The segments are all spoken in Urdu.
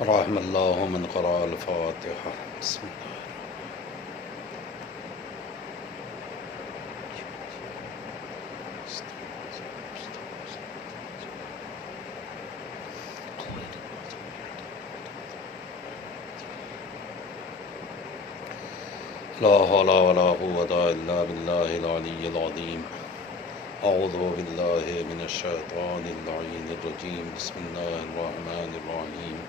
رحم الله من قرأ الفاتحة. بسم الله. لا حول ولا قوة إلا بالله العلي العظيم. أعوذ بالله من الشيطان اللعين الرجيم. بسم الله الرحمن الرحيم.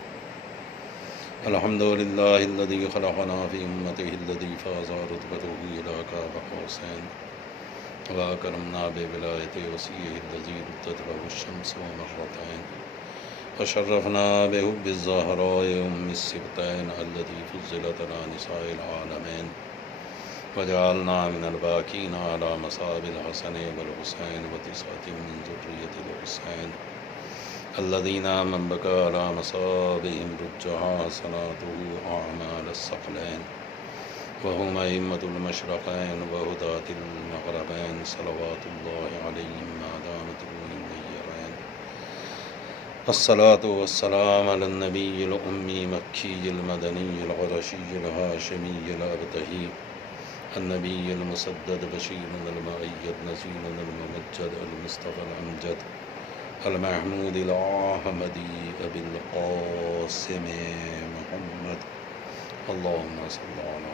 الحمد لله الذي خلقنا في أمته الذي فاز رتبته إلى كعب قوسين وأكرمنا بولاية وصيه الذي ردت له الشمس ومرتين وشرفنا بحب الزهراء أم السبتين التي فضلت على نساء العالمين وجعلنا من الباكين على مصاب الحسن والحسين وتسعة من ذرية الحسين الذين من بكى على مصابهم رجعا حسناته أعمال الثقلين وهم أئمة المشرقين وهداة المغربين صلوات الله عليهم ما دامت روحهم نيرين. الصلاة والسلام على النبي الأمي مكي المدني القرشي الهاشمي الأبتهي النبي المسدد بشير المؤيد نزيل الممجد المصطفى الأمجد المحمود الأحمدي أبي القاسم محمد. اللهم صل على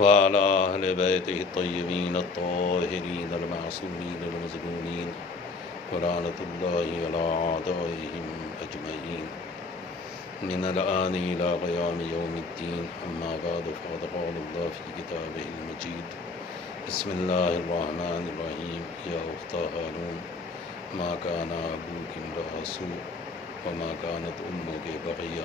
وعلى أهل بيته الطيبين الطاهرين المعصومين المظلومين ولعنة الله على أعدائهم أجمعين من الآن إلى قيام يوم الدين. أما بعد فقد قال الله في كتابه المجيد. بسم الله الرحمن الرحيم. يا أخت هارون ما كان أبوك امرأ سوء وما كانت أمك بغية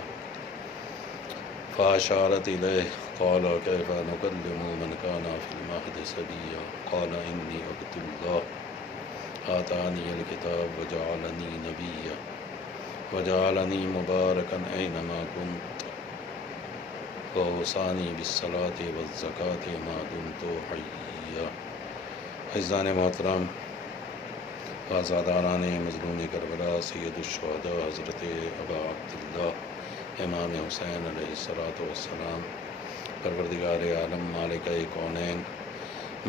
فأشارت إليه قال كيف نكلم من كان في المهد صبيا قال إني عبد الله آتاني الكتاب وجعلني نبيا وجعلني مباركا أينما كنت وأوصاني بالصلاة والزكاة ما دمت حيا. عزیزان محترم، آزاداران مظلوم کربلا سید الشہداء حضرت ابا عبداللہ امام حسین علیہ السلام، پروردگار عالم مالک کونین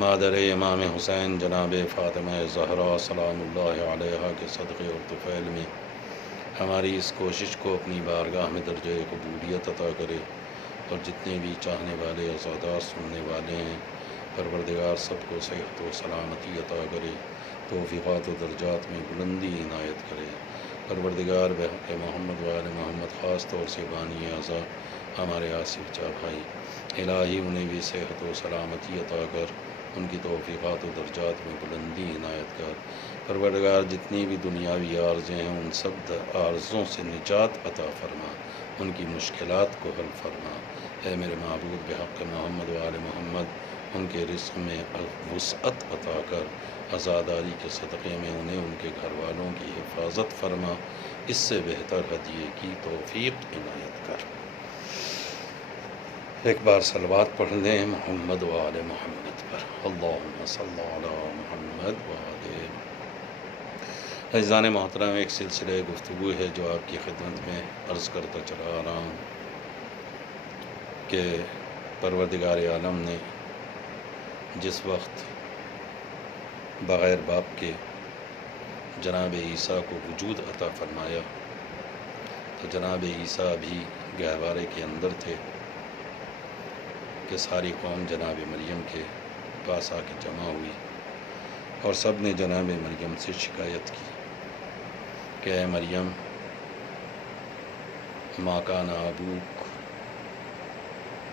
مادر امام حسین جناب فاطمہ زہرا سلام اللہ علیہ کے صدقے اور طفیل میں ہماری اس کوشش کو اپنی بارگاہ میں درجہ قبولیت عطا کرے، اور جتنے بھی چاہنے والے عزادار سننے والے ہیں پروردگار سب کو صحت و سلامتی عطا کرے، توفیقات و درجات میں بلندی عنایت کرے۔ پروردگار بحق محمد و آل محمد، خاص طور سے بانی اعضاء ہمارے آصف چا بھائی، الہی انہیں بھی صحت و سلامتی عطا کر، ان کی توفیقات و درجات میں بلندی عنایت کر۔ پروردگار جتنی بھی دنیاوی عارضیں ہیں ان سب عارضوں سے نجات عطا فرما، ان کی مشکلات کو حل فرما۔ اے میرے معبود بحق محمد و آل محمد، ان کے رزق میں وسعت عطا کر، عزاداری کے صدقے میں انہیں ان کے گھر والوں کی حفاظت فرما، اس سے بہتر ہدیے کی توفیق عنایت کر۔ ایک بار صلوات پڑھ لیں محمد و آل محمد پر۔ اللہم صلی علی محمد و آل۔ عزیزان محترم، ایک سلسلہ گفتگو ہے جو آپ کی خدمت میں عرض کرتا چلا آ رہا ہوں کہ پروردگار عالم نے جس وقت بغیر باپ کے جناب عیسیٰ کو وجود عطا فرمایا تو جناب عیسیٰ بھی گہوارے کے اندر تھے کہ ساری قوم جناب مریم کے پاس آ کے جمع ہوئی، اور سب نے جناب مریم سے شکایت کی کہ اے مریم ما کان ابوک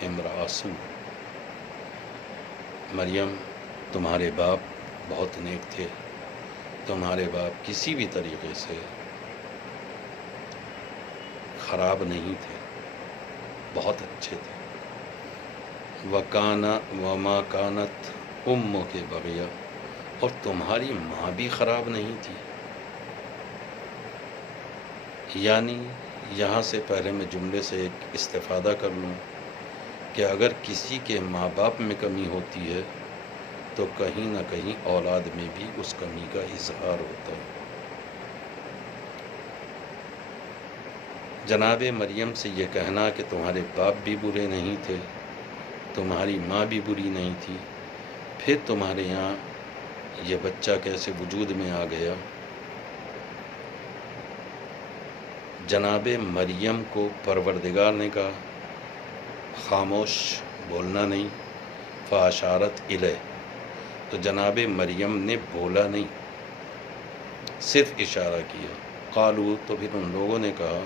امرأ سوء، مریم تمہارے باپ بہت نیک تھے، تمہارے باپ کسی بھی طریقے سے خراب نہیں تھے، بہت اچھے تھے۔ وما کانت امک بغیہ، اور تمہاری ماں بھی خراب نہیں تھی۔ یعنی یہاں سے پہلے میں جملے سے ایک استفادہ کر لوں کہ اگر کسی کے ماں باپ میں کمی ہوتی ہے تو کہیں نہ کہیں اولاد میں بھی اس کمی کا اظہار ہوتا ہے۔ جناب مریم سے یہ کہنا کہ تمہارے باپ بھی برے نہیں تھے، تمہاری ماں بھی بری نہیں تھی، پھر تمہارے یہاں یہ بچہ کیسے وجود میں آ گیا؟ جناب مریم کو پروردگار نے کہا خاموش، بولنا نہیں، فاشارت الیہ، تو جناب مریم نے بولا نہیں، صرف اشارہ کیا۔ قالو، تو پھر ان لوگوں نے کہا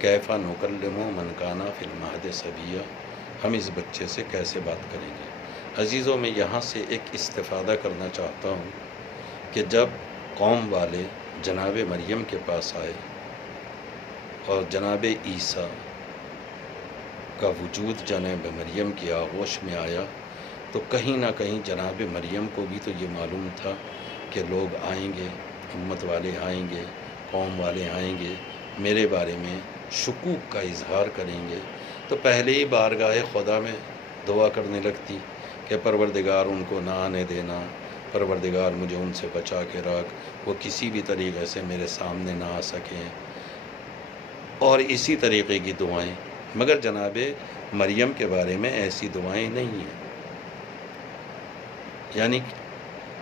کیفا نکلم من کانا فی المہد صبیا، ہم اس بچے سے کیسے بات کریں گے؟ عزیزوں، میں یہاں سے ایک استفادہ کرنا چاہتا ہوں کہ جب قوم والے جناب مریم کے پاس آئے اور جناب عیسیٰ کا وجود جناب مریم کی آغوش میں آیا، تو کہیں نہ کہیں جناب مریم کو بھی تو یہ معلوم تھا کہ لوگ آئیں گے، امت والے آئیں گے، قوم والے آئیں گے، میرے بارے میں شکوک کا اظہار کریں گے، تو پہلے ہی بارگاہ خدا میں دعا کرنے لگتی کہ پروردگار ان کو نہ آنے دینا، پروردگار مجھے ان سے بچا کے رکھ، وہ کسی بھی طریقے سے میرے سامنے نہ آ سکیں، اور اسی طریقے کی دعائیں۔ مگر جناب مریم کے بارے میں ایسی دعائیں نہیں ہیں۔ یعنی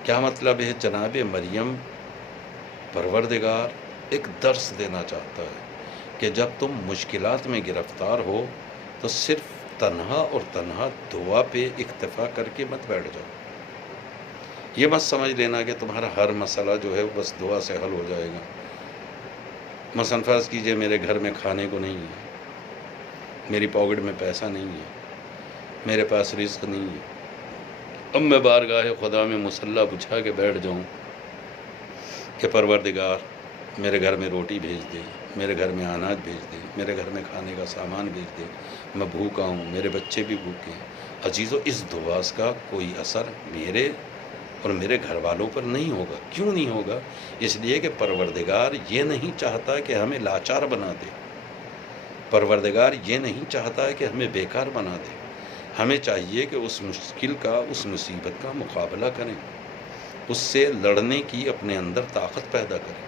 کیا مطلب ہے؟ جناب مریم پروردگار ایک درس دینا چاہتا ہے کہ جب تم مشکلات میں گرفتار ہو تو صرف تنہا اور تنہا دعا پہ اکتفا کر کے مت بیٹھ جاؤ۔ یہ مت سمجھ لینا کہ تمہارا ہر مسئلہ جو ہے بس دعا سے حل ہو جائے گا۔ مثلا فرض کیجئے میرے گھر میں کھانے کو نہیں ہے، میری پاکٹ میں پیسہ نہیں ہے، میرے پاس رزق نہیں ہے، اب میں بارگاہ خدا میں مسلح بچھا کے بیٹھ جاؤں کہ پروردگار میرے گھر میں روٹی بھیج دے، میرے گھر میں اناج بھیج دے، میرے گھر میں کھانے کا سامان بھیج دے، میں بھوکا ہوں، میرے بچے بھی بھوکے ہیں۔ عزیزو، اس دعا کا کوئی اثر میرے اور میرے گھر والوں پر نہیں ہوگا۔ کیوں نہیں ہوگا؟ اس لیے کہ پروردگار یہ نہیں چاہتا کہ ہمیں لاچار بنا دے، پروردگار یہ نہیں چاہتا کہ ہمیں بیکار بنا دے۔ ہمیں چاہیے کہ اس مشکل کا، اس مصیبت کا مقابلہ کریں، اس سے لڑنے کی اپنے اندر طاقت پیدا کریں۔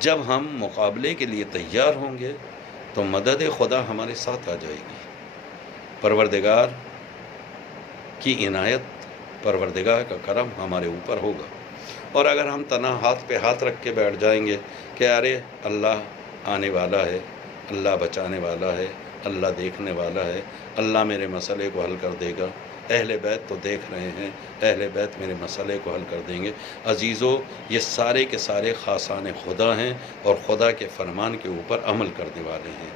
جب ہم مقابلے کے لیے تیار ہوں گے تو مدد خدا ہمارے ساتھ آ جائے گی، پروردگار کی عنایت، پروردگار کا کرم ہمارے اوپر ہوگا۔ اور اگر ہم تنہا ہاتھ پہ ہاتھ رکھ کے بیٹھ جائیں گے کہ ارے اللہ آنے والا ہے، اللہ بچانے والا ہے، اللہ دیکھنے والا ہے، اللہ میرے مسئلے کو حل کر دے گا، اہل بیت تو دیکھ رہے ہیں، اہل بیت میرے مسئلے کو حل کر دیں گے۔ عزیزو، یہ سارے کے سارے خاصان خدا ہیں اور خدا کے فرمان کے اوپر عمل کرنے والے ہیں۔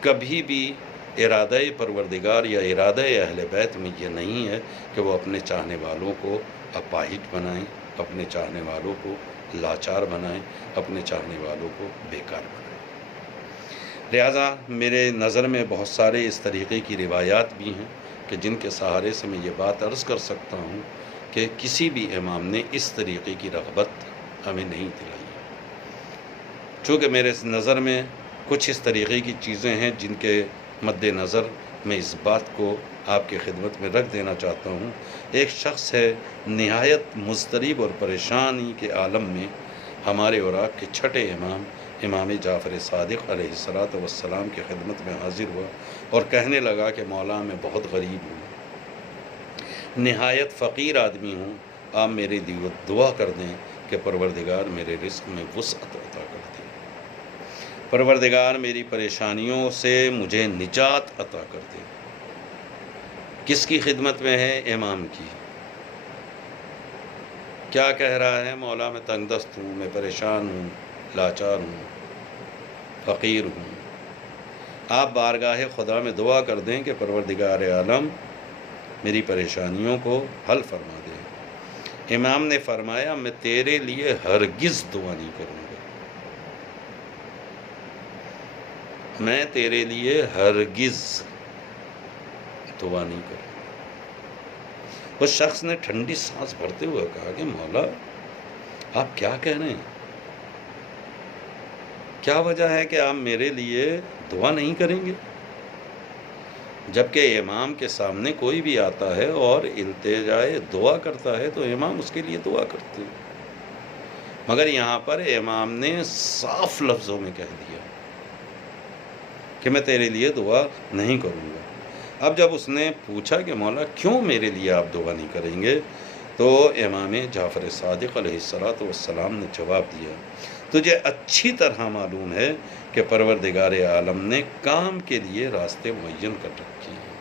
کبھی بھی ارادہ پروردگار یا ارادہ اہل بیت میں یہ نہیں ہے کہ وہ اپنے چاہنے والوں کو اپاہج بنائیں، اپنے چاہنے والوں کو لاچار بنائیں، اپنے چاہنے والوں کو بیکار بنائیں۔ لہٰذا میرے نظر میں بہت سارے اس طریقے کی روایات بھی ہیں کہ جن کے سہارے سے میں یہ بات عرض کر سکتا ہوں کہ کسی بھی امام نے اس طریقے کی رغبت ہمیں نہیں دلائی۔ چونکہ میرے نظر میں کچھ اس طریقے کی چیزیں ہیں جن کے مد نظر میں اس بات کو آپ کی خدمت میں رکھ دینا چاہتا ہوں۔ ایک شخص ہے نہایت مضطرب اور پریشانی کے عالم میں ہمارے اوراق کے چھٹے امام امام جعفر صادق علیہ السلام کی خدمت میں حاضر ہوا اور کہنے لگا کہ مولا میں بہت غریب ہوں، نہایت فقیر آدمی ہوں، آپ میرے لیے دعا کر دیں کہ پروردگار میرے رزق میں وسعت عطا کر دیں، پروردگار میری پریشانیوں سے مجھے نجات عطا کر دے۔ کس کی خدمت میں ہے؟ امام کی۔ کیا کہہ رہا ہے؟ مولا میں تنگ دست ہوں، میں پریشان ہوں، لاچار ہوں، فقیر ہوں۔ آپ بارگاہ خدا میں دعا کر دیں کہ پروردگار عالم میری پریشانیوں کو حل فرما دے۔ امام نے فرمایا میں تیرے لیے ہرگز دعا نہیں کروں گا، میں تیرے لیے ہرگز دعا نہیں کروں گا۔ اس شخص نے ٹھنڈی سانس بھرتے ہوئے کہا کہ مولا آپ کیا کہہ رہے ہیں؟ کیا وجہ ہے کہ آپ میرے لیے دعا نہیں کریں گے؟ جبکہ امام کے سامنے کوئی بھی آتا ہے اور التجائے دعا کرتا ہے تو امام اس کے لیے دعا کرتے ہیں۔ مگر یہاں پر امام نے صاف لفظوں میں کہہ دیا کہ میں تیرے لیے دعا نہیں کروں گا۔ اب جب اس نے پوچھا کہ مولا کیوں میرے لیے آپ دعا نہیں کریں گے، تو امام جعفر صادق علیہ السلام نے جواب دیا، تجھے اچھی طرح معلوم ہے کہ پروردگار عالم نے کام کے لیے راستے معین کر رکھے ہیں۔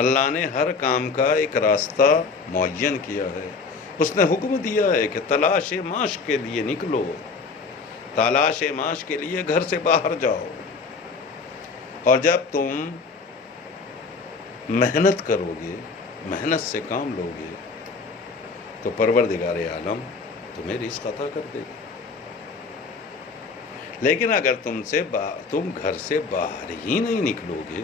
اللہ نے ہر کام کا ایک راستہ معین کیا ہے۔ اس نے حکم دیا ہے کہ تلاش معاش کے لیے نکلو، تلاش معاش کے لیے گھر سے باہر جاؤ، اور جب تم محنت کرو گے، محنت سے کام لو گے، تو پروردگار عالم تمہیں رزق عطا کر دے گا۔ لیکن اگر تم گھر سے باہر ہی نہیں نکلو گے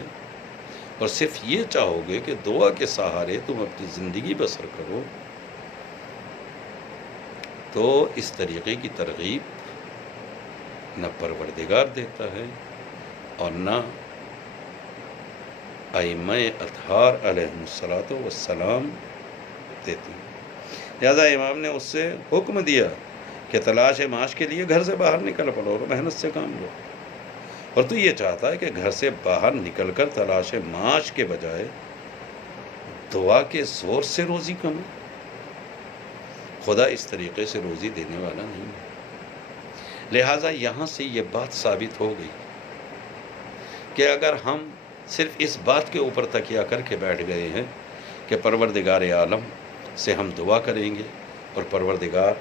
اور صرف یہ چاہو گے کہ دعا کے سہارے تم اپنی زندگی بسر کرو، تو اس طریقے کی ترغیب نہ پروردگار دیتا ہے اور نہ ائمہ اطہار علیہم السلام دیتے ہیں۔ لہذا امام نے اس سے حکم دیا کہ تلاش معاش کے لیے گھر سے باہر نکل پڑو اور محنت سے کام لو، اور تو یہ چاہتا ہے کہ گھر سے باہر نکل کر تلاش معاش کے بجائے دعا کے زور سے روزی کمائے۔ خدا اس طریقے سے روزی دینے والا نہیں ہے۔ لہٰذا یہاں سے یہ بات ثابت ہو گئی کہ اگر ہم صرف اس بات کے اوپر تکیہ کر کے بیٹھ گئے ہیں کہ پروردگار عالم سے ہم دعا کریں گے اور پروردگار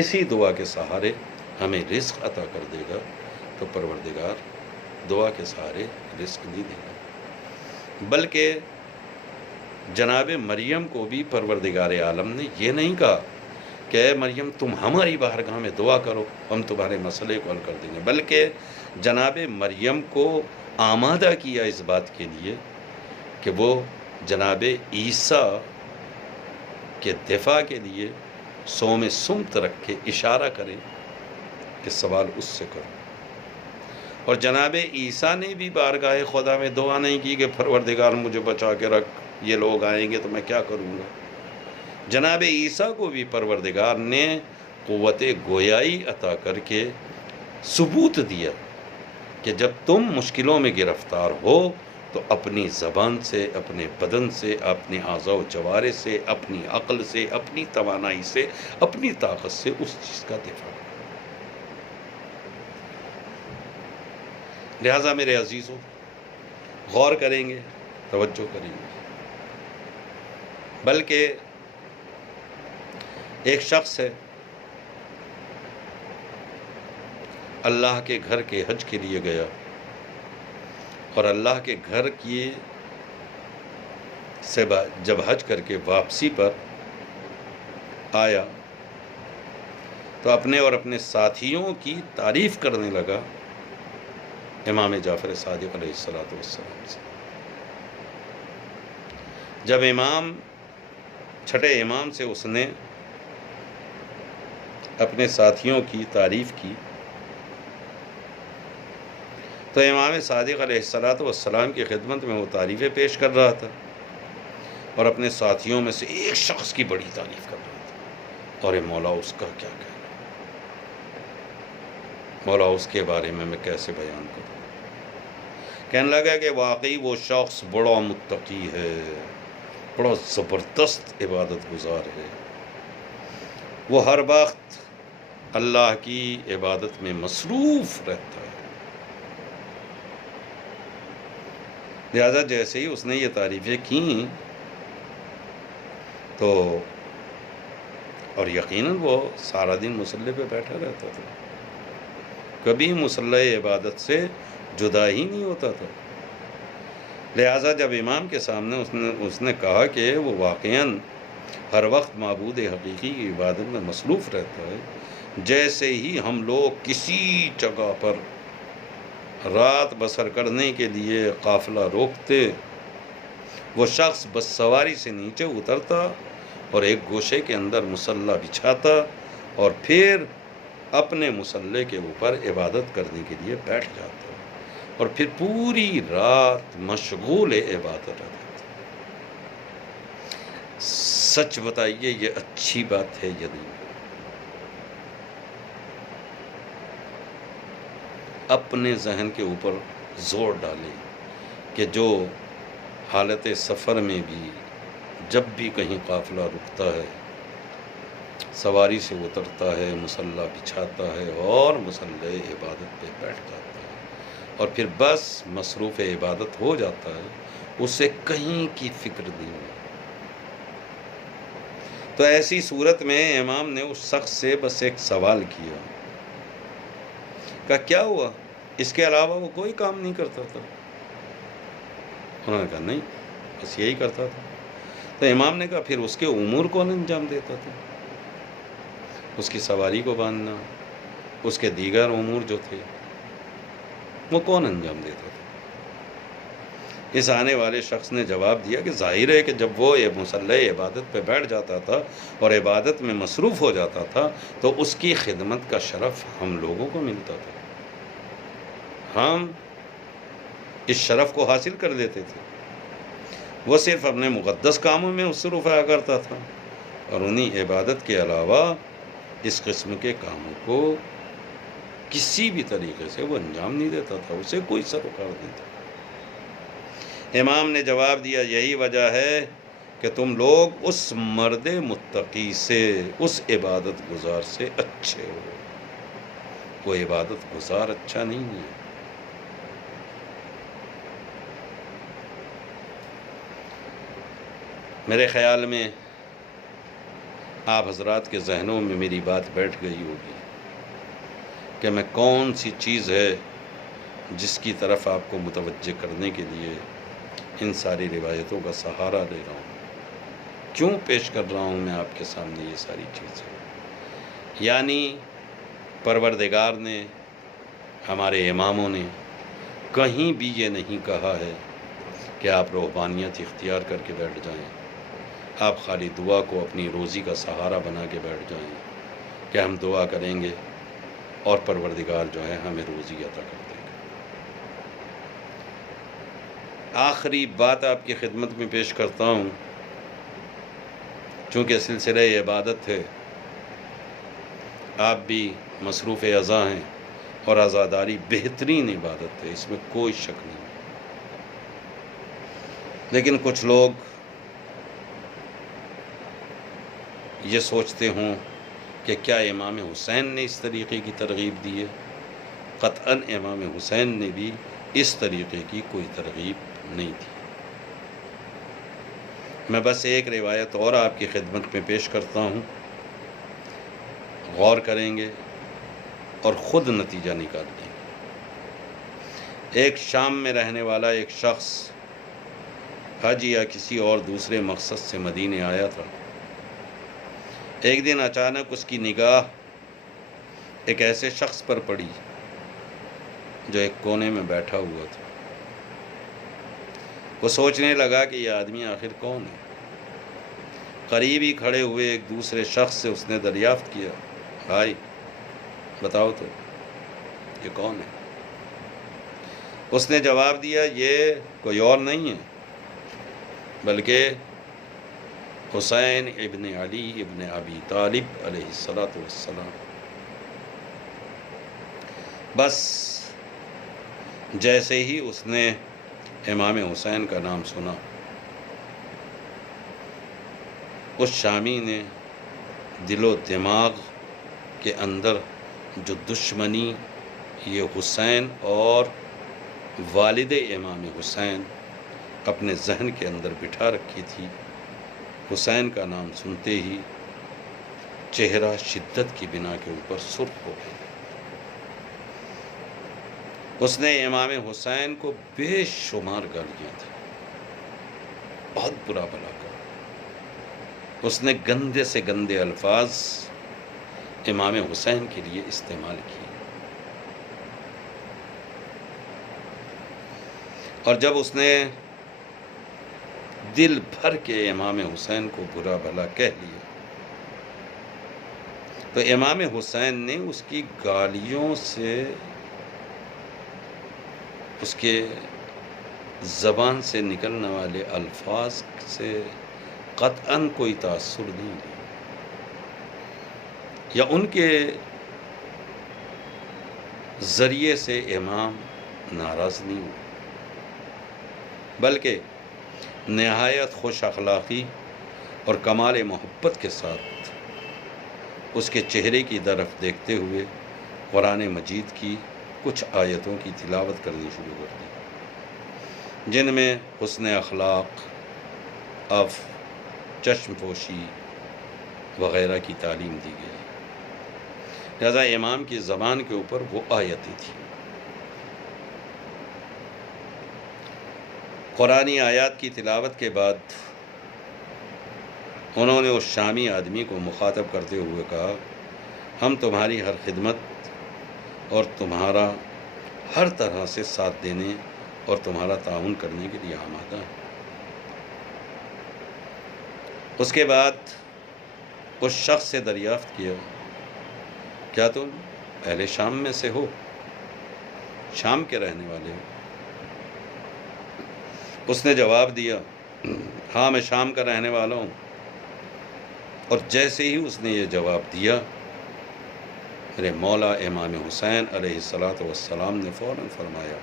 اسی دعا کے سہارے ہمیں رزق عطا کر دے گا، تو پروردگار دعا کے سہارے رزق نہیں دے گا۔ بلکہ جناب مریم کو بھی پروردگار عالم نے یہ نہیں کہا کہ اے مریم تم ہماری بارگاہ میں دعا کرو، ہم تمہارے مسئلے کو حل کر دیں گے، بلکہ جناب مریم کو آمادہ کیا اس بات کے لیے کہ وہ جناب عیسیٰ کے دفاع کے لیے صوم سمت رکھ کے اشارہ کریں کہ سوال اس سے کرو۔ اور جناب عیسیٰ نے بھی بارگاہ خدا میں دعا نہیں کی کہ پروردگار مجھے بچا کے رکھ، یہ لوگ آئیں گے تو میں کیا کروں گا۔ جناب عیسیٰ کو بھی پروردگار نے قوت گویائی عطا کر کے ثبوت دیا کہ جب تم مشکلوں میں گرفتار ہو تو اپنی زبان سے، اپنے بدن سے، اپنے اعضاء و جوارح سے، اپنی عقل سے، اپنی توانائی سے، اپنی طاقت سے اس چیز کا دفاع کرو۔ لہٰذا میرے عزیزوں، غور کریں گے، توجہ کریں گے۔ بلکہ ایک شخص ہے، اللہ کے گھر کے حج کے لیے گیا، اور اللہ کے گھر کی سے جب حج کر کے واپسی پر آیا تو اپنے اور اپنے ساتھیوں کی تعریف کرنے لگا امام جعفر صادق علیہ السلام سے۔ جب چھٹے امام سے اس نے اپنے ساتھیوں کی تعریف کی تو امام صادق علیہ السلام کی خدمت میں وہ تعریفیں پیش کر رہا تھا، اور اپنے ساتھیوں میں سے ایک شخص کی بڑی تعریف کر رہا تھا، اور مولا اس کا کیا کہنا، مولا اس کے بارے میں کیسے بیان کروں۔ کہنے لگا کہ واقعی وہ شخص بڑا متقی ہے، بڑا زبردست عبادت گزار ہے، وہ ہر وقت اللہ کی عبادت میں مصروف رہتا ہے۔ لہذا جیسے ہی اس نے یہ تعریفیں کیں تو، اور یقیناً وہ سارا دن مصلی پہ بیٹھا رہتا تھا، کبھی مصلی عبادت سے جدا ہی نہیں ہوتا تھا۔ لہذا جب امام کے سامنے اس نے کہا کہ وہ واقعاً ہر وقت معبود حقیقی کی عبادت میں مصروف رہتا ہے، جیسے ہی ہم لوگ کسی جگہ پر رات بسر کرنے کے لیے قافلہ روکتے، وہ شخص بس سواری سے نیچے اترتا اور ایک گوشے کے اندر مصلی بچھاتا اور پھر اپنے مصلی کے اوپر عبادت کرنے کے لیے بیٹھ جاتا، اور پھر پوری رات مشغول عبادت رہتا۔ سچ بتائیے یہ اچھی بات ہے یا نہیں؟ اپنے ذہن کے اوپر زور ڈالے کہ جو حالت سفر میں بھی جب بھی کہیں قافلہ رکتا ہے، سواری سے اترتا ہے، مصلی بچھاتا ہے اور مصلی عبادت پہ بیٹھ جاتا ہے، اور پھر بس مصروف عبادت ہو جاتا ہے، اسے کہیں کی فکر نہیں ہوتی۔ تو ایسی صورت میں امام نے اس شخص سے بس ایک سوال کیا کہ کیا ہوا، اس کے علاوہ وہ کوئی کام نہیں کرتا تھا؟ انہوں نے کہا نہیں، بس یہی کرتا تھا۔ تو امام نے کہا پھر اس کے امور کون انجام دیتا تھا؟ اس کی سواری کو باندھنا، اس کے دیگر امور جو تھے وہ کون انجام دیتا تھا؟ اس آنے والے شخص نے جواب دیا کہ ظاہر ہے کہ جب وہ مصلی عبادت پہ بیٹھ جاتا تھا اور عبادت میں مصروف ہو جاتا تھا تو اس کی خدمت کا شرف ہم لوگوں کو ملتا تھا، ہم اس شرف کو حاصل کر لیتے تھے۔ وہ صرف اپنے مقدس کاموں میں مصروف رہا کرتا تھا اور انہی عبادت کے علاوہ اس قسم کے کاموں کو کسی بھی طریقے سے وہ انجام نہیں دیتا تھا، اسے کوئی سروکار نہیں تھا۔ امام نے جواب دیا یہی وجہ ہے کہ تم لوگ اس مرد متقی سے، اس عبادت گزار سے اچھے ہو، وہ عبادت گزار اچھا نہیں ہے۔ میرے خیال میں آپ حضرات کے ذہنوں میں میری بات بیٹھ گئی ہوگی کہ میں کون سی چیز ہے جس کی طرف آپ کو متوجہ کرنے کے لیے ان ساری روایتوں کا سہارا لے رہا ہوں، کیوں پیش کر رہا ہوں میں آپ کے سامنے یہ ساری چیزیں۔ یعنی پروردگار نے، ہمارے اماموں نے کہیں بھی یہ نہیں کہا ہے کہ آپ روحانیت اختیار کر کے بیٹھ جائیں، آپ خالی دعا کو اپنی روزی کا سہارا بنا کے بیٹھ جائیں کہ ہم دعا کریں گے اور پروردگار جو ہے ہمیں روزی عطا کر دے گا۔ آخری بات آپ کی خدمت میں پیش کرتا ہوں، چونکہ سلسلہ عبادت ہے، آپ بھی مصروف اعضاء ہیں اور عزاداری بہترین عبادت ہے، اس میں کوئی شک نہیں، لیکن کچھ لوگ یہ سوچتے ہوں کہ کیا امام حسین نے اس طریقے کی ترغیب دی ہے؟ قطعاً امام حسین نے بھی اس طریقے کی کوئی ترغیب نہیں دی۔ میں بس ایک روایت اور آپ کی خدمت میں پیش کرتا ہوں، غور کریں گے اور خود نتیجہ نکال لیں گے۔ ایک شام میں رہنے والا ایک شخص حج یا کسی اور دوسرے مقصد سے مدینے آیا تھا۔ ایک دن اچانک اس کی نگاہ ایک ایسے شخص پر پڑی جو ایک کونے میں بیٹھا ہوا تھا۔ وہ سوچنے لگا کہ یہ آدمی آخر کون ہے۔ قریب ہی کھڑے ہوئے ایک دوسرے شخص سے اس نے دریافت کیا، بھائی بتاؤ تو یہ کون ہے؟ اس نے جواب دیا یہ کوئی اور نہیں ہے بلکہ حسین ابن علی ابن ابی طالب علیہ السلام۔ بس جیسے ہی اس نے امام حسین کا نام سنا، اس شامی نے دل و دماغ کے اندر جو دشمنی یہ حسین اور والد امام حسین اپنے ذہن کے اندر بٹھا رکھی تھی، حسین کا نام سنتے ہی چہرہ شدت کی بنا کے اوپر سرخ ہو گیا۔ اس نے امام حسین کو بے شمار گالیاں دی، بہت برا بھلا کہا۔ اس نے گندے سے گندے الفاظ امام حسین کے لیے استعمال کیے، اور جب اس نے دل بھر کے امام حسین کو برا بھلا کہہ لیا تو امام حسین نے اس کی گالیوں سے، اس کے زبان سے نکلنے والے الفاظ سے قطعاً کوئی تاثر نہیں لیا، یا ان کے ذریعے سے امام ناراض نہیں ہوئے، بلکہ نہایت خوش اخلاقی اور کمال محبت کے ساتھ اس کے چہرے کی طرف دیکھتے ہوئے قرآن مجید کی کچھ آیتوں کی تلاوت کرنی شروع کر دی، جن میں حسن اخلاق، عفو، چشم پوشی وغیرہ کی تعلیم دی گئی۔ لہذا امام کی زبان کے اوپر وہ آیتیں تھیں۔ قرآنی آیات کی تلاوت کے بعد انہوں نے اس شامی آدمی کو مخاطب کرتے ہوئے کہا، ہم تمہاری ہر خدمت اور تمہارا ہر طرح سے ساتھ دینے اور تمہارا تعاون کرنے کے لیے آمادہ ہیں۔ اس کے بعد اس شخص سے دریافت کیا، کیا تم اہل شام میں سے ہو، شام کے رہنے والے ہو؟ اس نے جواب دیا، ہاں میں شام کا رہنے والا ہوں۔ اور جیسے ہی اس نے یہ جواب دیا، میرے مولا امام حسین علیہ السلام نے فوراً فرمایا،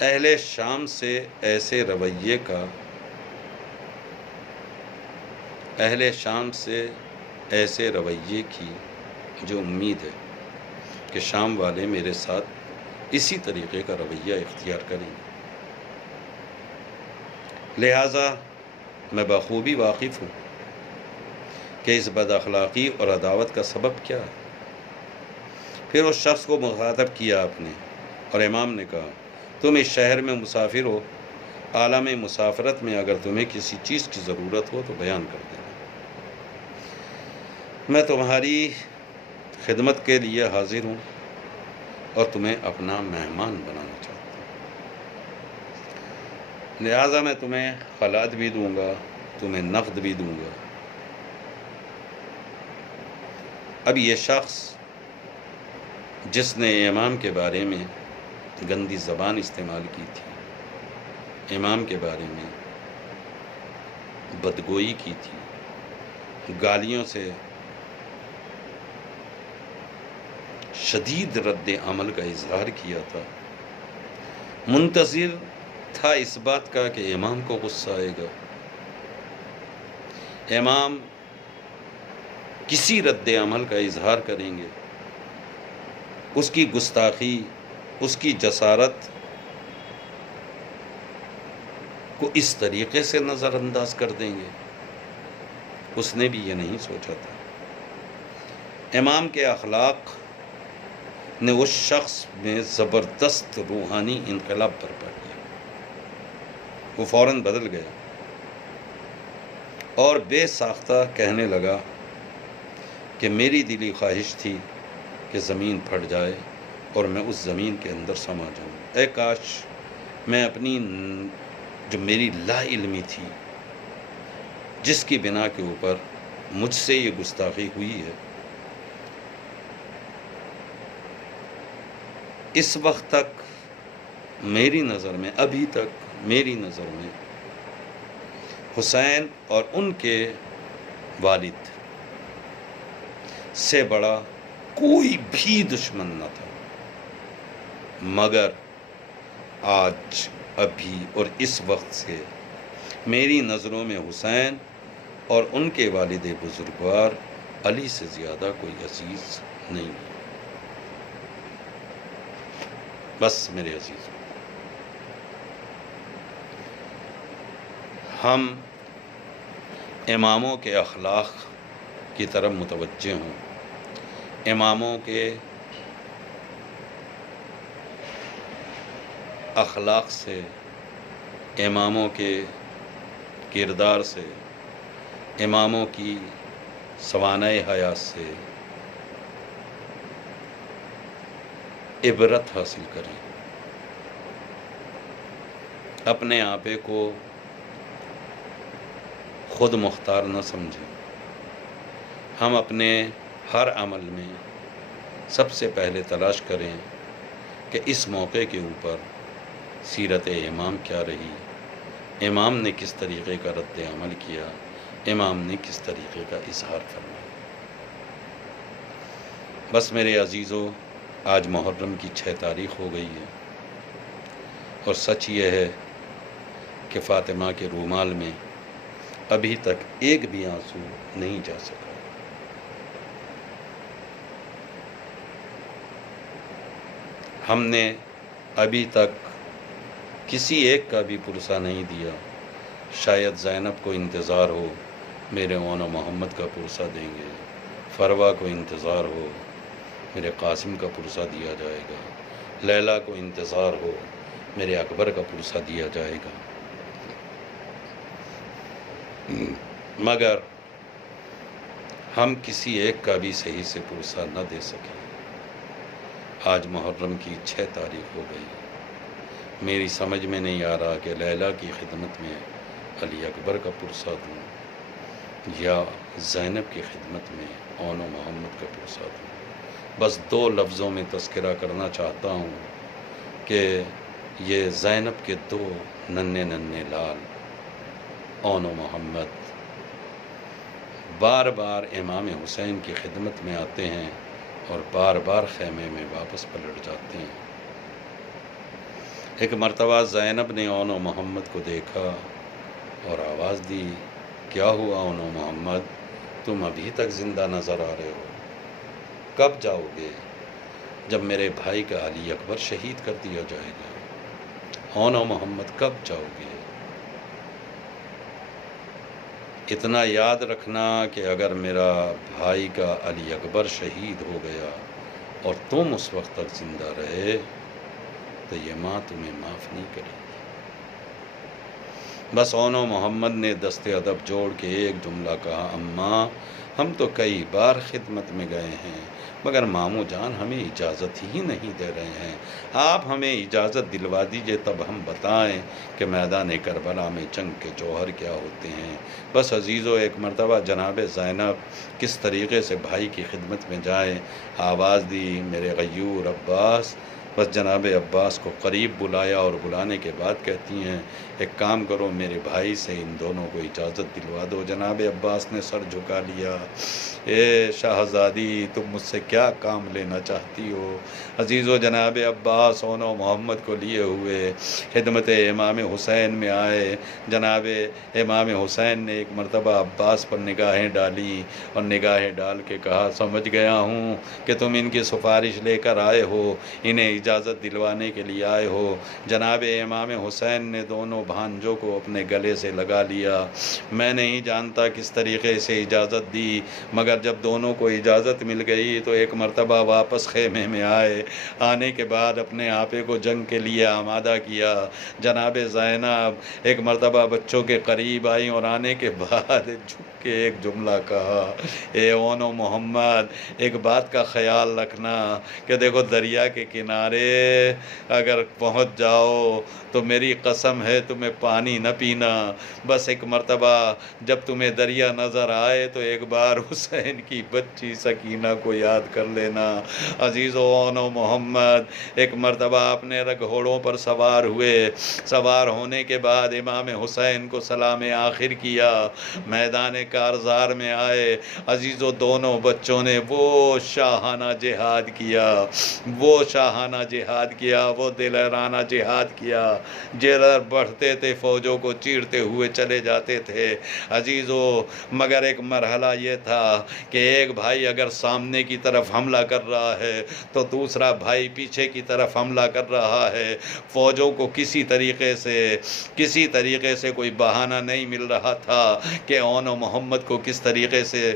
اہل شام سے ایسے رویے کا، اہل شام سے ایسے رویے کی جو امید ہے کہ شام والے میرے ساتھ اسی طریقے کا رویہ اختیار کریں گے۔ لہٰذا میں بخوبی واقف ہوں کہ اس بد اخلاقی اور عداوت کا سبب کیا ہے۔ پھر اس شخص کو مخاطب کیا آپ نے، اور امام نے کہا، تم اس شہر میں مسافر ہو، عالم مسافرت میں اگر تمہیں کسی چیز کی ضرورت ہو تو بیان کر دینا، میں تمہاری خدمت کے لیے حاضر ہوں اور تمہیں اپنا مہمان بنانا چاہتا ہوں، لہٰذا میں تمہیں خلعت بھی دوں گا، تمہیں نقد بھی دوں گا۔ اب یہ شخص جس نے امام کے بارے میں گندی زبان استعمال کی تھی، امام کے بارے میں بدگوئی کی تھی، گالیوں سے شدید رد عمل کا اظہار کیا تھا، منتظر تھا اس بات کا کہ امام کو غصہ آئے گا، امام کسی رد عمل کا اظہار کریں گے، اس کی گستاخی، اس کی جسارت کو اس طریقے سے نظر انداز کر دیں گے۔ اس نے بھی یہ نہیں سوچا تھا۔ امام کے اخلاق نے اس شخص میں زبردست روحانی انقلاب برپا کیا، وہ فوراً بدل گیا اور بے ساختہ کہنے لگا کہ میری دلی خواہش تھی کہ زمین پھٹ جائے اور میں اس زمین کے اندر سما جاؤں۔ اے کاش میں اپنی جو میری لا علمی تھی، جس کی بنا کے اوپر مجھ سے یہ گستاخی ہوئی ہے، اس وقت تک میری نظر میں، ابھی تک میری نظر میں حسین اور ان کے والد سے بڑا کوئی بھی دشمن نہ تھا، مگر آج، ابھی اور اس وقت سے میری نظروں میں حسین اور ان کے والد بزرگوار علی سے زیادہ کوئی عزیز نہیں ہے۔ بس میرے عزیز، ہم اماموں کے اخلاق کی طرف متوجہ ہوں، اماموں کے اخلاق سے، اماموں کے کردار سے، اماموں کی سوانح حیات سے عبرت حاصل کریں، اپنے آپے کو خود مختار نہ سمجھیں۔ ہم اپنے ہر عمل میں سب سے پہلے تلاش کریں کہ اس موقع کے اوپر سیرت امام کیا رہی، امام نے کس طریقے کا رد عمل کیا، امام نے کس طریقے کا اظہار فرمایا۔ بس میرے عزیزو، آج محرم کی 6 تاریخ ہو گئی ہے، اور سچ یہ ہے کہ فاطمہ کے رومال میں ابھی تک ایک بھی آنسو نہیں جا سکا۔ ہم نے ابھی تک کسی ایک کا بھی پرسہ نہیں دیا۔ شاید زینب کو انتظار ہو میرے اون و محمد کا پرسہ دیں گے، فروا کو انتظار ہو میرے قاسم کا پرسہ دیا جائے گا، لیلا کو انتظار ہو میرے اکبر کا پرسہ دیا جائے گا، مگر ہم کسی ایک کا بھی صحیح سے پرسہ نہ دے سکے۔ آج محرم کی 6 تاریخ ہو گئی، میری سمجھ میں نہیں آ رہا کہ لیلا کی خدمت میں علی اکبر کا پرسہ دوں یا زینب کی خدمت میں اون و محمد کا پرسہ دوں۔ بس 2 لفظوں میں تذکرہ کرنا چاہتا ہوں کہ یہ زینب کے 2 ننھے لال اون و محمد بار بار امام حسین کی خدمت میں آتے ہیں اور بار بار خیمے میں واپس پلٹ جاتے ہیں۔ ایک مرتبہ زینب نے اون و محمد کو دیکھا اور آواز دی، کیا ہوا اون و محمد، تم ابھی تک زندہ نظر آ رہے ہو، کب جاؤ گے؟ جب میرے بھائی کا علی اکبر شہید کر دیا جائے گا، اون و محمد کب جاؤ گے؟ اتنا یاد رکھنا کہ اگر میرا بھائی کا علی اکبر شہید ہو گیا اور تم اس وقت تک زندہ رہے تو یہ ماں تمہیں معاف نہیں کرے گی۔ بس اون و محمد نے دست ادب جوڑ کے ایک جملہ کہا، اماں ہم تو کئی بار خدمت میں گئے ہیں مگر ماموں جان ہمیں اجازت ہی نہیں دے رہے ہیں، آپ ہمیں اجازت دلوا دیجئے تب ہم بتائیں کہ میدان کربلا میں جنگ کے جوہر کیا ہوتے ہیں۔ بس عزیزو، ایک مرتبہ جناب زینب کس طریقے سے بھائی کی خدمت میں جائیں، آواز دی، میرے غیور عباس۔ بس جناب عباس کو قریب بلایا اور بلانے کے بعد کہتی ہیں، ایک کام کرو، میرے بھائی سے ان دونوں کو اجازت دلوا دو۔ جناب عباس نے سر جھکا لیا، اے شاہزادی تم مجھ سے کیا کام لینا چاہتی ہو؟ عزیزو، جناب عباس اون و محمد کو لیے ہوئے خدمت امام حسین میں آئے۔ جناب امام حسین نے ایک مرتبہ عباس پر نگاہیں ڈالی اور نگاہیں ڈال کے کہا، سمجھ گیا ہوں کہ تم ان کی سفارش لے کر آئے ہو، انہیں اجازت دلوانے کے لیے آئے ہو۔ جناب امام حسین نے دونوں بھانجوں کو اپنے گلے سے لگا لیا۔ میں نہیں جانتا کس طریقے سے اجازت دی، مگر جب دونوں کو اجازت مل گئی تو ایک مرتبہ واپس خیمے میں آئے۔ آنے کے بعد اپنے آپے کو جنگ کے لیے آمادہ کیا۔ جناب زینب ایک مرتبہ بچوں کے قریب آئیں اور آنے کے بعد جھک کے ایک جملہ کہا، اے اون و محمد ایک بات کا خیال رکھنا کہ دیکھو دریا کے کنارے اگر پہنچ جاؤ تو میری قسم ہے تمہیں پانی نہ پینا۔ بس ایک مرتبہ جب تمہیں دریا نظر آئے تو ایک بار حسین کی بچی سکینہ کو یاد کر لینا۔ عزیزو، اون و محمد ایک مرتبہ اپنے گھوڑوں پر سوار ہوئے۔ سوار ہونے کے بعد امام حسین کو سلام آخر کیا، میدان کارزار میں آئے۔ عزیزو، دونوں بچوں نے وہ شاہانہ جہاد کیا، وہ شاہانہ جہاد کیا، وہ دلہرانہ جہاد کیا۔ جدھر بڑھتے تھے فوجوں کو چیرتے ہوئے چلے جاتے تھے۔ عزیزو، مگر ایک مرحلہ یہ تھا کہ ایک بھائی اگر سامنے کی طرف حملہ کر رہا ہے تو دوسرا بھائی پیچھے کی طرف حملہ کر رہا ہے۔ فوجوں کو کسی طریقے سے کوئی بہانہ نہیں مل رہا تھا کہ اون و محمد کو کس طریقے سے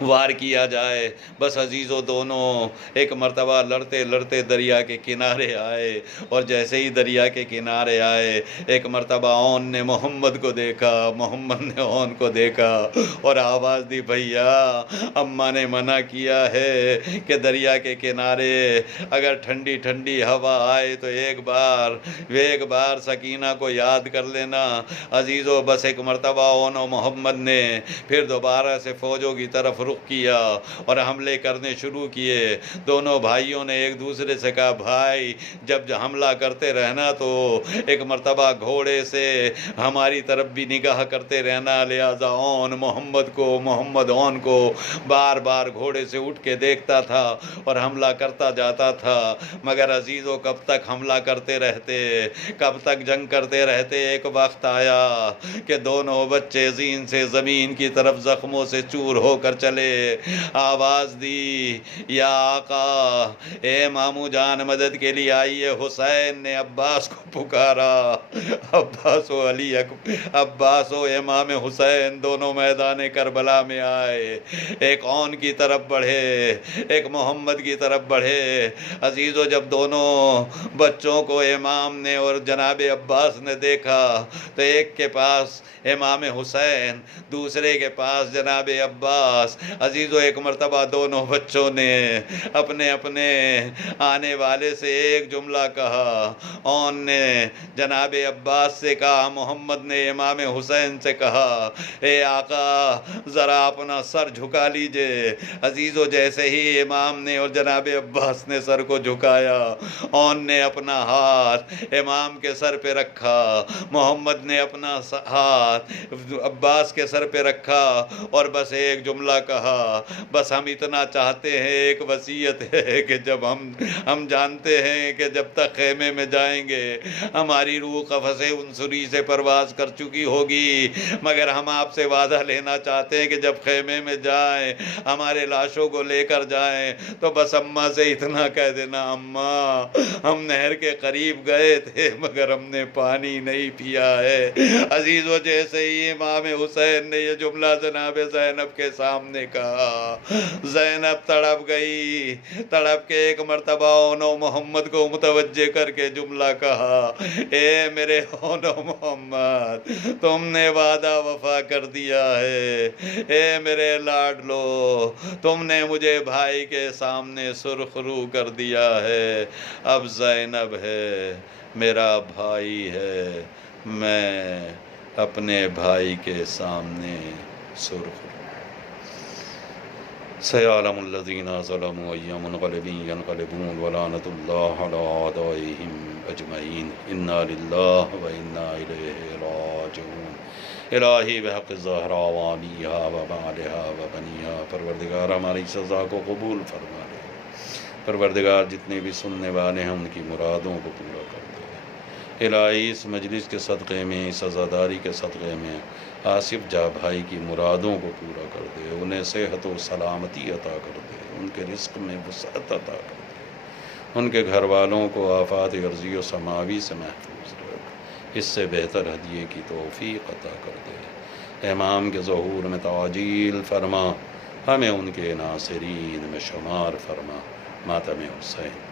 وار کیا جائے۔ بس عزیزو، دونوں ایک مرتبہ لڑتے لڑتے دریا کے کنارے آئے، اور جیسے ہی دریا کے کنارے آئے ایک مرتبہ اون نے محمد کو دیکھا، محمد نے اون کو دیکھا اور آواز دی، بھیا اماں نے منع کیا ہے کہ دریا کے کنارے اگر ٹھنڈی ٹھنڈی ہوا آئے تو ایک بار سکینہ کو یاد کر لینا۔ عزیزو، بس ایک مرتبہ اون و محمد نے پھر دوبارہ سے فوجوں کی طرف رخ کیا اور حملے کرنے شروع کیے۔ دونوں بھائیوں نے ایک دوسرے سے کہا بھائی جب حملہ کرتے رہنا تو ایک مرتبہ گھوڑے سے ہماری طرف بھی نگاہ کرتے رہنا، لہذا محمد اون کو بار بار گھوڑے سے اٹھ کے دیکھتا تھا اور حملہ کرتا جاتا تھا۔ مگر عزیزو کب تک حملہ کرتے رہتے، کب تک جنگ کرتے رہتے؟ ایک وقت آیا کہ دونوں بچے زین سے زمین کی طرف زخموں سے چور ہو کر چلے۔ آواز دی یا آقا، اے مامو جان مدد کے لیے آئیے۔ حسین نے عباس کو پکارا۔ عباس و امام حسین دونوں میدان کربلا میں آئے، ایک اون کی طرف بڑھے ایک محمد کی طرف بڑھے۔ عزیزو جب دونوں بچوں کو امام نے اور جناب عباس نے دیکھا تو ایک کے پاس امام حسین، دوسرے کے پاس جناب عباس۔ عزیزو ایک مرتبہ دونوں بچوں نے اپنے اپنے آنے والے سے ایک جملہ کہا۔ اون نے جناب عباس سے کہا، محمد نے امام حسین سے کہا اے آقا ذرا اپنا سر جھکا لیجئے۔ عزیزو جیسے ہی امام نے اور جناب عباس نے سر کو جھکایا، اون نے اپنا ہاتھ امام کے سر پہ رکھا، محمد نے اپنا ہاتھ عباس کے سر پہ رکھا اور بس ایک جملہ کہا، بس ہم اتنا چاہتے ہیں، ایک وصیت ہے کہ جب ہم جانتے ہیں کہ جب تک خیمے میں جائیں گے ہماری روح قفس عنصری سے پرواز کر چکی ہوگی، مگر ہم آپ سے وعدہ لینا چاہتے ہیں کہ جب خیمے میں جائیں ہمارے لاشوں کو لے کر جائیں تو بس اماں سے اتنا کہہ دینا، اماں ہم نہر کے قریب گئے تھے مگر ہم نے پانی نہیں پیا ہے۔ عزیزو جیسے ہی امام حسین نے یہ جملہ جناب زینب کے سامنے کہا، زینب تڑپ گئی، تڑپ کے ایک مرتبہ اونو محمد کو متوجہ کر کے جملہ کہا، اے میرے اونو محمد تم نے وعدہ وفا کر دیا ہے، اے میرے لاڈلو تم نے مجھے بھائی کے سامنے سرخ رو کر دیا ہے، اب زینب ہے میرا بھائی ہے، میں اپنے بھائی کے سامنے سرخ رو۔ سیعلم الذین ظلموا ای منقلب ینقلبون ولعنت اللہ علی اعدائهم اجمعین، انا للہ و انا الیہ راجعون۔ الہی بحق الزہرا وعلیہا و بعلہا و بنیہا، پروردگار ہماری سزا کو قبول فرما لے، پروردگار جتنے بھی سننے والے ہیں ان کی مرادوں کو پورا کر دے۔ الہی اس مجلس کے صدقے میں، اس عزاداری کے صدقے میں آصف جاں بھائی کی مرادوں کو پورا کر دے، انہیں صحت و سلامتی عطا کر دے، ان کے رزق میں وسعت عطا کر دے، ان کے گھر والوں کو آفات ارضی و سماوی سے محفوظ رکھ، اس سے بہتر ہدیے کی توفیق عطا کر دے۔ امام کے ظہور میں تعجیل فرما، ہمیں ان کے ناصرین میں شمار فرما۔ ماتم حسین۔